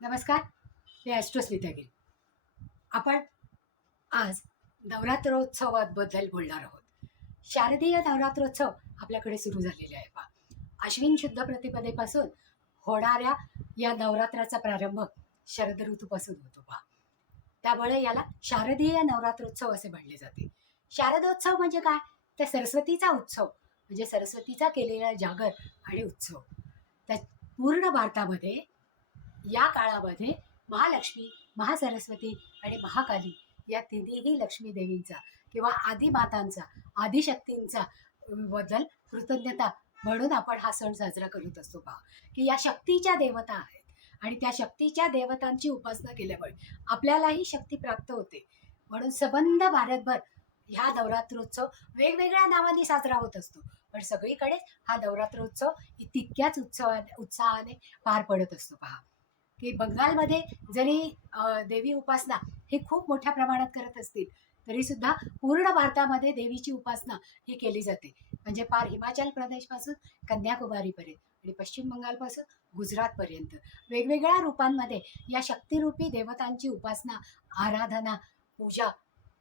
नमस्कार मी ॲस्ट्रोस्मितागिरी आपण आज नवरात्रोत्सवाबद्दल बोलणार आहोत. शारदीय नवरात्रोत्सव आपल्याकडे सुरू झालेले आहे पा अश्विन शुद्ध प्रतिपदेपासून होणाऱ्या या नवरात्राचा प्रारंभ शरद ऋतूपासून होतो पहा. त्यामुळे याला शारदीय नवरात्रोत्सव असे म्हणले जाते. शारदोत्सव म्हणजे काय? तर सरस्वतीचा उत्सव म्हणजे सरस्वतीचा केलेला जागर आणि उत्सव. त्या पूर्ण भारतामध्ये या काळामध्ये महालक्ष्मी महासरस्वती आणि महाकाली या तिन्हीही लक्ष्मी देवींचा किंवा आदिमातांचा आदिशक्तींचा बद्दल कृतज्ञता म्हणून आपण हा सण साजरा करत असतो पहा. की या शक्तीच्या देवता आहेत. आणि त्या शक्तीच्या देवतांची उपासना केल्यामुळे आपल्यालाही शक्ती प्राप्त होते. म्हणून सबंध भारतभर ह्या नवरात्रोत्सव वेगवेगळ्या नावाने साजरा होत असतो. पण सगळीकडे हा नवरात्रोत्सव तितक्याच उत्सवाने उत्साहाने पार पडत असतो पहा. की बंगालमध्ये जरी देवी उपासना ही खूप मोठ्या प्रमाणात करत असतील तरी सुद्धा पूर्ण भारतामध्ये देवीची उपासना ही केली जाते. म्हणजे पार हिमाचल प्रदेशपासून कन्याकुमारीपर्यंत आणि पश्चिम बंगालपासून गुजरातपर्यंत. वेगवेगळ्या रूपांमध्ये या शक्तिरूपी देवतांची उपासना आराधना पूजा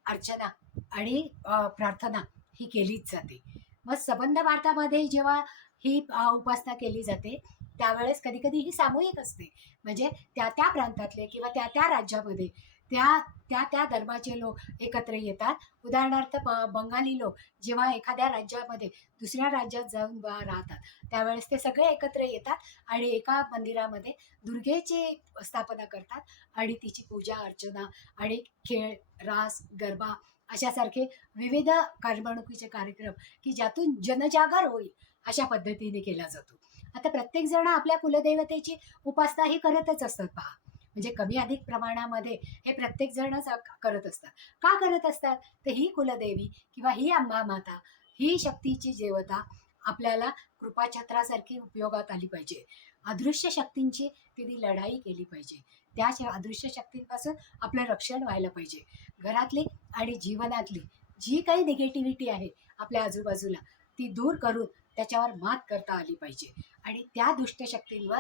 अर्चना आणि प्रार्थना ही केलीच जाते. मग सबंध भारतामध्ये जेव्हा ही उपासना केली जाते त्यावेळेस कधी कधी ही सामूहिक असते. म्हणजे त्या त्या प्रांतातले किंवा त्या त्या राज्यामध्ये त्या त्या त्या धर्माचे लोक एकत्र येतात. उदाहरणार्थ ब बंगाली लोक जेव्हा एखाद्या राज्यामध्ये दुसऱ्या राज्यात जाऊन राहतात त्यावेळेस ते सगळे एकत्र येतात आणि एका मंदिरामध्ये दुर्गेची स्थापना करतात आणि तिची पूजा अर्चना आणि खेळ रास गरबा अशासारखे विविध करमणुकीचे कार्यक्रम की ज्यातून जनजागर होईल अशा पद्धतीने केला जातो. आता प्रत्येक जण आपल्या कुलदेवतेची उपासना ही करतच असतात पहा. म्हणजे कमी अधिक प्रमाणामध्ये हे प्रत्येक जणच करत असतात. का करत असतात? तर ही कुलदेवी किंवा ही अंबा माता ही शक्तीची देवता आपल्याला कृपाछत्रासारखी उपयोगात आली पाहिजे. अदृश्य शक्तींची तिने लढाई केली पाहिजे. त्या अदृश्य शक्तींपासून आपलं रक्षण व्हायला पाहिजे. घरातली आणि जीवनातली जी काही निगेटिव्हिटी आहे आपल्या आजूबाजूला ती दूर करून त्याच्यावर मात करता आली पाहिजे. आणि त्या दुष्टशक्तींवर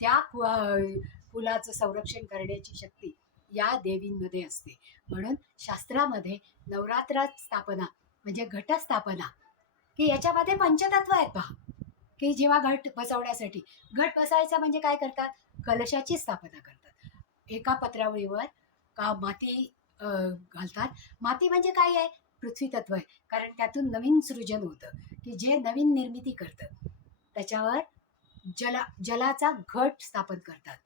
त्या कु- संरक्षण करण्याची शक्ती या देवींमध्ये असते. म्हणून शास्त्रामध्ये नवरात्र स्थापना म्हणजे घटस्थापना की याच्यामध्ये पंचतत्व आहेत पहा. की जेव्हा घट बसवण्यासाठी घट बसायचा म्हणजे काय करतात? कलशाची स्थापना करतात. एका पत्रावळीवर का माती घालतात? माती म्हणजे काय आहे? पृथ्वी तत्व आहे. कारण त्यातून नवीन सृजन होतं. की जे नवीन निर्मिती करतं. त्याच्यावर जला जलाचा घट स्थापन करतात.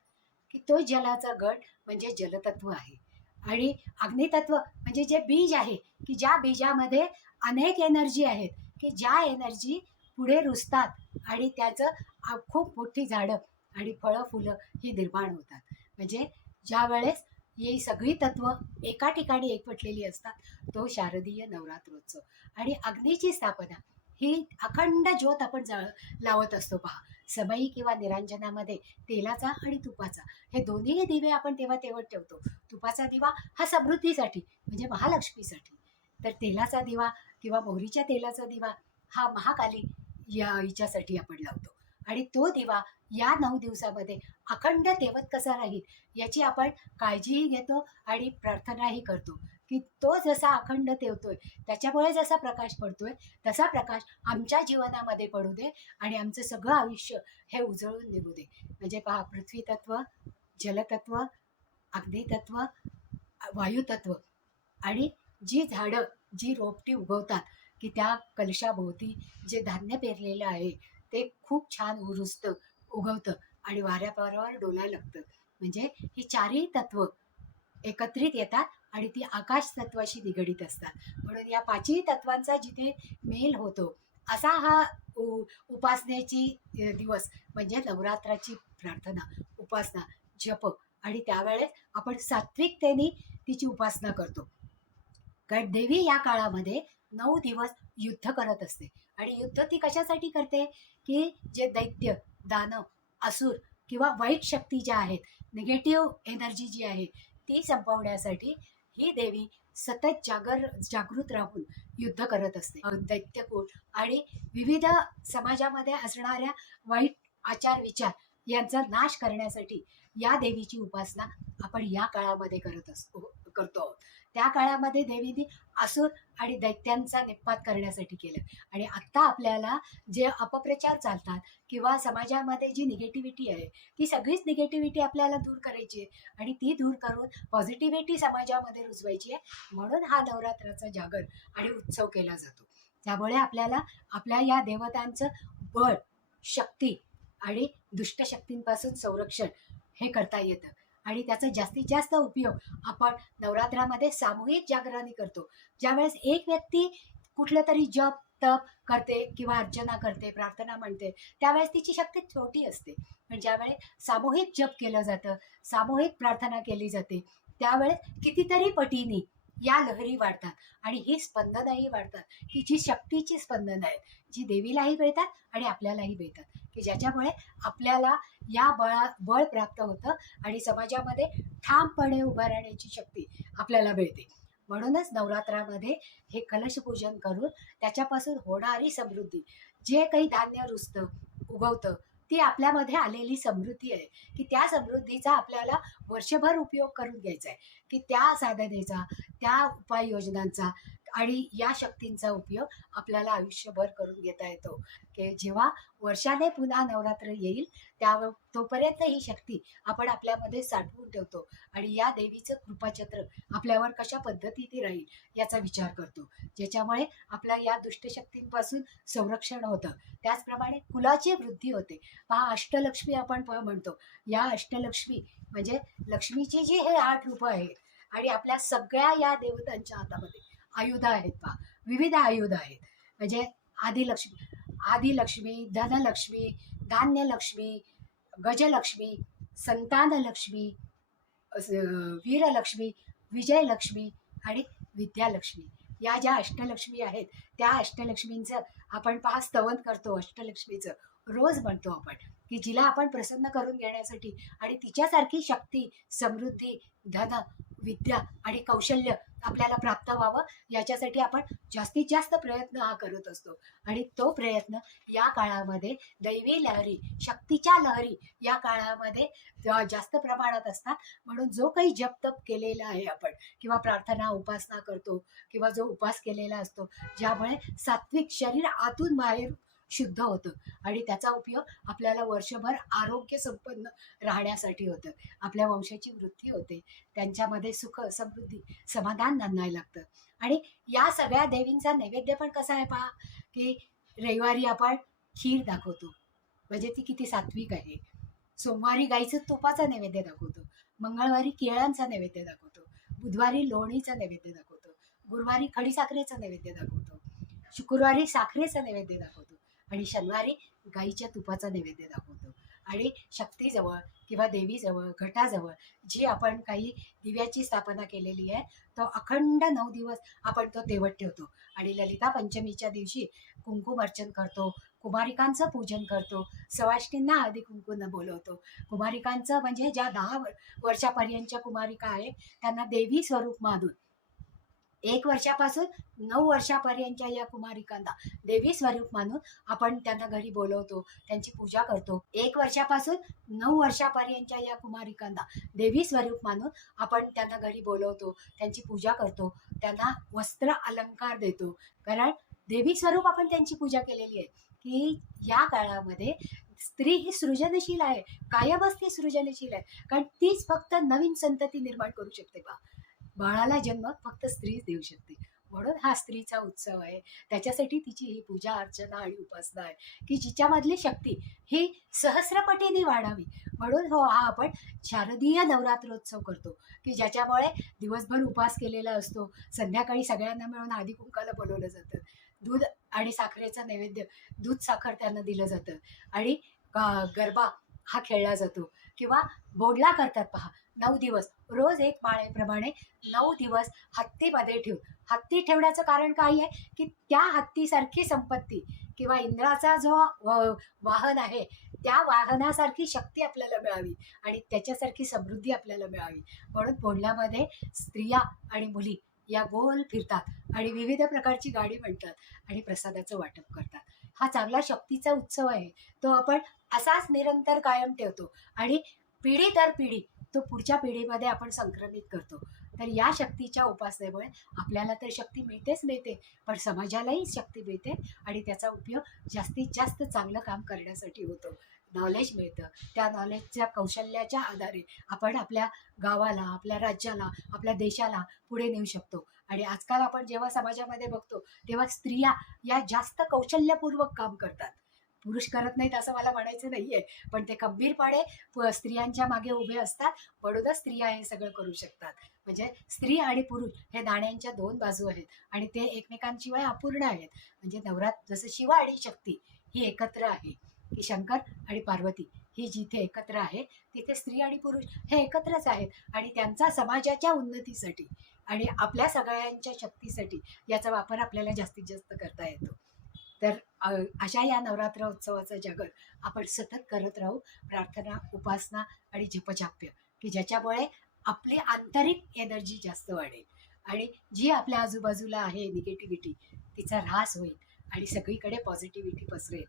की तो जलाचा घट म्हणजे जलतत्व आहे. आणि अग्नितत्व म्हणजे जे बीज आहे की ज्या बीजामध्ये अनेक एनर्जी आहेत की ज्या एनर्जी पुढे रुजतात आणि त्याचं खूप मोठी झाडं आणि फळं फुलं ही निर्माण होतात. म्हणजे ज्या वेळेस ही सगळी तत्व एका ठिकाणी एकवटलेली असतात. तो शारदीय नवरात्रोत्सव. आणि अग्नीची स्थापना ही अखंड ज्योत आपण जळ लावत असतो पहा. समयी किंवा निरांजनामध्ये तेलाचा आणि तुपाचा. हे दोन्ही दिवे आपण तेव्हा तेवढ ठेवतो. तुपाचा दिवा हा समृद्धीसाठी म्हणजे महालक्ष्मीसाठी. तर तेलाचा दिवा किंवा मोहरीच्या तेलाचा दिवा हा महाकाली या हिच्यासाठी आपण लावतो. आणि तो दिवा या नऊ दिवसामध्ये अखंड तेवत कसा राहील याची आपण काळजीही घेतो आणि प्रार्थनाही करतो की तो जसा अखंड तेवतोय त्याच्यामुळे जसा प्रकाश पडतोय तसा प्रकाश आमच्या जीवनामध्ये पडू दे आणि आमचं सगळं आयुष्य हे उजळून निघू दे. म्हणजे पहा पृथ्वी तत्व जलतत्व अग्नितत्व वायुतत्व आणि जी झाडं जी रोपटी उगवतात की त्या कलशाभोवती जे धान्य पेरलेलं आहे ते खूप छान उरुजतं. उगवतं आणि वाऱ्यापारावर डोलायला लागतं. म्हणजे ही चारही तत्व एकत्रित येतात आणि ती आकाश तत्वाशी निगडीत असतात. म्हणून या पाचही तत्वांचा जिथे मेल होतो असा हा उ उपासनेची दिवस म्हणजे नवरात्राची प्रार्थना उपासना जप आणि त्यावेळेस आपण सात्विकतेने तिची उपासना करतो. कारण देवी या काळामध्ये नऊ दिवस युद्ध करत असते. आणि युद्ध ती कशासाठी करते? की जे दैत्य दानव असुर किंवा वाईट शक्ती ज्या आहेत निगेटिव्ह एनर्जी जी आहे ती संपवण्यासाठी ही देवी सतत जागर जागृत राहून युद्ध करत असते. अ, दैत्यकूट आणि विविध समाजामध्ये असणाऱ्या वाईट आचार विचार यांचा नाश करण्यासाठी या देवीची उपासना आपण या काळामध्ये करत असतो. करतो. आहोत त्या काळामध्ये देवीने असुर आणि दैत्यांचा निपात करण्यासाठी केलं. आणि आत्ता आपल्याला जे अपप्रचार चालतात किंवा समाजामध्ये जी निगेटिव्हिटी आहे ती सगळीच निगेटिव्हिटी आपल्याला दूर करायची आहे. आणि ती दूर करून पॉझिटिव्हिटी समाजामध्ये रुजवायची आहे. म्हणून हा नवरात्राचा जागर आणि उत्सव केला जातो. त्यामुळे आपल्याला आपल्या या देवतांचं बळ शक्ती आणि दुष्टशक्तींपासून संरक्षण हे करता येतं. आणि त्याचा जास्तीत जास्त उपयोग आपण नवरात्रामध्ये सामूहिक जागरणी करतो. ज्यावेळेस एक व्यक्ती कुठलं तरी जप तप करते किंवा अर्चना करते प्रार्थना म्हणते त्यावेळेस तिची शक्ती छोटी असते. पण ज्यावेळेस सामूहिक जप केलं जातं सामूहिक प्रार्थना केली जाते त्यावेळेस कितीतरी पटीने या लहरी वाढतात आणि ही स्पंदनही वाढतात की जी शक्तीची स्पंदन आहेत जी देवीलाही मिळतात आणि आपल्यालाही मिळतात. की ज्याच्यामुळे आपल्याला या बळा बळ प्राप्त होतं आणि समाजामध्ये ठामपणे उभं राहण्याची शक्ती आपल्याला मिळते. म्हणूनच नवरात्रामध्ये हे कलशपूजन करून त्याच्यापासून होणारी समृद्धी जे काही धान्य रुजतं उगवतं ती आपल्यामध्ये आलेली समृद्धी आहे की त्या समृद्धीचा आपल्याला वर्षभर उपयोग करून घ्यायचा आहे. की त्या साधनेचा त्या उपाययोजनांचा आणि या शक्तींचा उपयोग आपल्याला आयुष्यभर करून घेता येतो. की जेव्हा वर्षाने पुन्हा नवरात्र येईल त्या तोपर्यंत ही शक्ती आपण आपल्यामध्ये साठवून ठेवतो आणि या देवीचं कृपाचक्र आपल्यावर कशा पद्धतीने राहील याचा विचार करतो. ज्याच्यामुळे आपल्या या दुष्टशक्तींपासून संरक्षण होतं. त्याचप्रमाणे कुलाची वृद्धी होते. पहा अष्टलक्ष्मी आपण म्हणतो. या अष्टलक्ष्मी म्हणजे लक्ष्मीची जी हे आठ रूपं आहेत आणि आपल्या सगळ्या या देवतांच्या हातामध्ये आयुध आहेत पहा. विविध आयुध आहेत. म्हणजे आदिलक्ष्मी आदिलक्ष्मी धनलक्ष्मी धान्यलक्ष्मी गजलक्ष्मी संतानलक्ष्मी वीरलक्ष्मी विजयलक्ष्मी आणि विद्यालक्ष्मी. या ज्या अष्टलक्ष्मी आहेत त्या अष्टलक्ष्मींचं आपण पहा स्तवन करतो अष्टलक्ष्मीचं. रोज म्हणतो आपण की जिला आपण प्रसन्न करून घेण्यासाठी आणि तिच्यासारखी शक्ती समृद्धी धन विद्या आणि कौशल्य आपल्याला प्राप्त व्हावं याच्यासाठी आपण जास्तीत जास्त प्रयत्न हा करत असतो. आणि तो प्रयत्न या काळामध्ये दैवी लहरी शक्तीच्या लहरी या काळामध्ये जास्त प्रमाणात असतात. म्हणून जो काही जप तप केलेला आहे आपण किंवा प्रार्थना उपासना करतो किंवा जो उपास केलेला असतो ज्यामुळे सात्विक शरीर आतून बाहेर शुद्ध होतं. आणि त्याचा उपयोग आपल्याला वर्षभर आरोग्य संपन्न राहण्यासाठी होतं. आपल्या वंशाची वृद्धी होते. त्यांच्यामध्ये सुख समृद्धी समाधान नांदायला लागतं. आणि या सगळ्या देवींचा नैवेद्य पण कसा आहे पहा? की रविवारी आपण खीर दाखवतो. म्हणजे ती किती सात्विक आहे. सोमवारी गाईचं तुपाचा नैवेद्य दाखवतो. मंगळवारी केळांचा नैवेद्य दाखवतो. बुधवारी लोणीचा नैवेद्य दाखवतो. गुरुवारी खडीसाखरेचा नैवेद्य दाखवतो. शुक्रवारी साखरेचा नैवेद्य दाखवतो. आणि शनिवारी गाईच्या तुपाचा नैवेद्य दाखवतो. आणि शक्तीजवळ किंवा देवीजवळ घटाजवळ जी आपण काही दिव्याची स्थापना केलेली आहे तो अखंड नऊ दिवस आपण तो तेवत ठेवतो. आणि ललिता पंचमीच्या दिवशी कुंकुम अर्चन करतो कुमारिकांचं पूजन करतो सवाष्टींना हळदी कुंकून बोलवतो. कुमारिकांचं म्हणजे ज्या दहा वर्षापर्यंतच्या कुमारिका आहेत त्यांना देवी स्वरूप मानून एक वर्षापासून नऊ वर्षापर्यंतच्या या कुमारिकांना देवी स्वरूप मानून आपण त्यांना घरी बोलवतो त्यांची पूजा करतो. एक वर्षापासून नऊ वर्षापर्यंतच्या या कुमारिकांना देवी स्वरूप मानून आपण त्यांना घरी बोलवतो त्यांची पूजा करतो त्यांना वस्त्र अलंकार देतो. कारण देवी स्वरूप आपण त्यांची पूजा केलेली आहे की या काळामध्ये स्त्री ही सृजनशील आहे कायमच ती सृजनशील आहे. कारण तीच फक्त नवीन संतती निर्माण करू शकते बा. बाळाला जन्म फक्त स्त्रीच देऊ शकते. म्हणून हा स्त्रीचा उत्सव आहे. त्याच्यासाठी तिची ही पूजा अर्चना आणि उपासना आहे. की जिच्यामधली शक्ती ही सहस्रपटीने वाढावी. म्हणून हो हा आपण शारदीय नवरात्रोत्सव करतो. की ज्याच्यामुळे दिवसभर उपास केलेला असतो. संध्याकाळी सगळ्यांना मिळून आधी कुंकाला बोलवलं जातं. दूध आणि साखरेचं नैवेद्य दूध साखर त्यांना दिलं जातं. आणि गरबा हा खेळला जातो. किंवा बोडला करतात पहा. नऊ दिवस. रोज एक माळेप्रमाणे नऊ दिवस हत्तीमध्ये ठेवून हत्ती ठेवण्याचं कारण काय आहे? की त्या हत्तीसारखी संपत्ती किंवा इंद्राचा जो व- वाहन आहे त्या वाहनासारखी शक्ती आपल्याला मिळावी आणि त्याच्यासारखी समृद्धी आपल्याला मिळावी. म्हणून बोडल्यामध्ये स्त्रिया आणि मुली या गोल फिरतात आणि विविध प्रकारची गाडी म्हणतात आणि प्रसादाचं वाटप करतात. हा चांगला शक्तीचा उत्सव आहे. तो आपण असाच निरंतर कायम ठेवतो आणि पिढी दर पिढी तो पुढच्या पिढीमध्ये आपण संक्रमित करतो. तर या शक्तीच्या उपासनेमुळे आपल्याला तर शक्ती मिळतेच मिळते पण समाजालाही शक्ती मिळते आणि त्याचा उपयोग जास्तीत जास्त चांगलं काम करण्यासाठी होतो. नॉलेज मिळतं. त्या नॉलेजच्या कौशल्याच्या आधारे आपण आपल्या गावाला आपल्या राज्याला आपल्या देशाला पुढे नेऊ शकतो. आणि आजकाल आपण जेव्हा समाजामध्ये बघतो तेव्हा स्त्रिया या जास्त कौशल्यपूर्वक काम करतात. पुरुष करत नाहीत असं मला म्हणायचं नाहीये. पण ते खंबीरपणे स्त्रियांच्या मागे उभे असतात. बडोदा स्त्रिया हे सगळं करू शकतात. म्हणजे स्त्री आणि पुरुष हे नाण्यांच्या दोन बाजू आहेत. आणि ते एकमेकांशिवाय अपूर्ण आहेत. म्हणजे नवरात जसं शिव आणि शक्ती ही एकत्र आहे. की शंकर आणि पार्वती ही जिथे एकत्र आहे तिथे स्त्री आणि पुरुष हे एकत्रच आहेत. आणि त्यांचा समाजाच्या उन्नतीसाठी आणि आपल्या सगळ्यांच्या शक्तीसाठी याचा वापर आपल्याला जास्तीत जास्त करता येतो. तर अशा या नवरात्र उत्सवाचं जगत आपण सतत करत राहू. प्रार्थना उपासना आणि झपझाप्य की ज्याच्यामुळे आपली आंतरिक एनर्जी जास्त वाढेल. आणि जी आपल्या आजूबाजूला आहे निगेटिव्हिटी तिचा ऱ्हास होईल आणि सगळीकडे पॉझिटिव्हिटी पसरेल.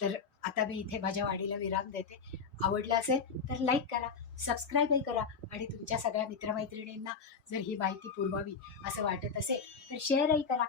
तर आता मी इथे माझ्या वाडीला विराम देते. आवडलं असेल तर लाईक करा सबस्क्राईबही करा आणि तुमच्या सगळ्या मित्रमैत्रिणींना जर ही माहिती पुरवावी असं वाटत असेल तर शेअरही करा.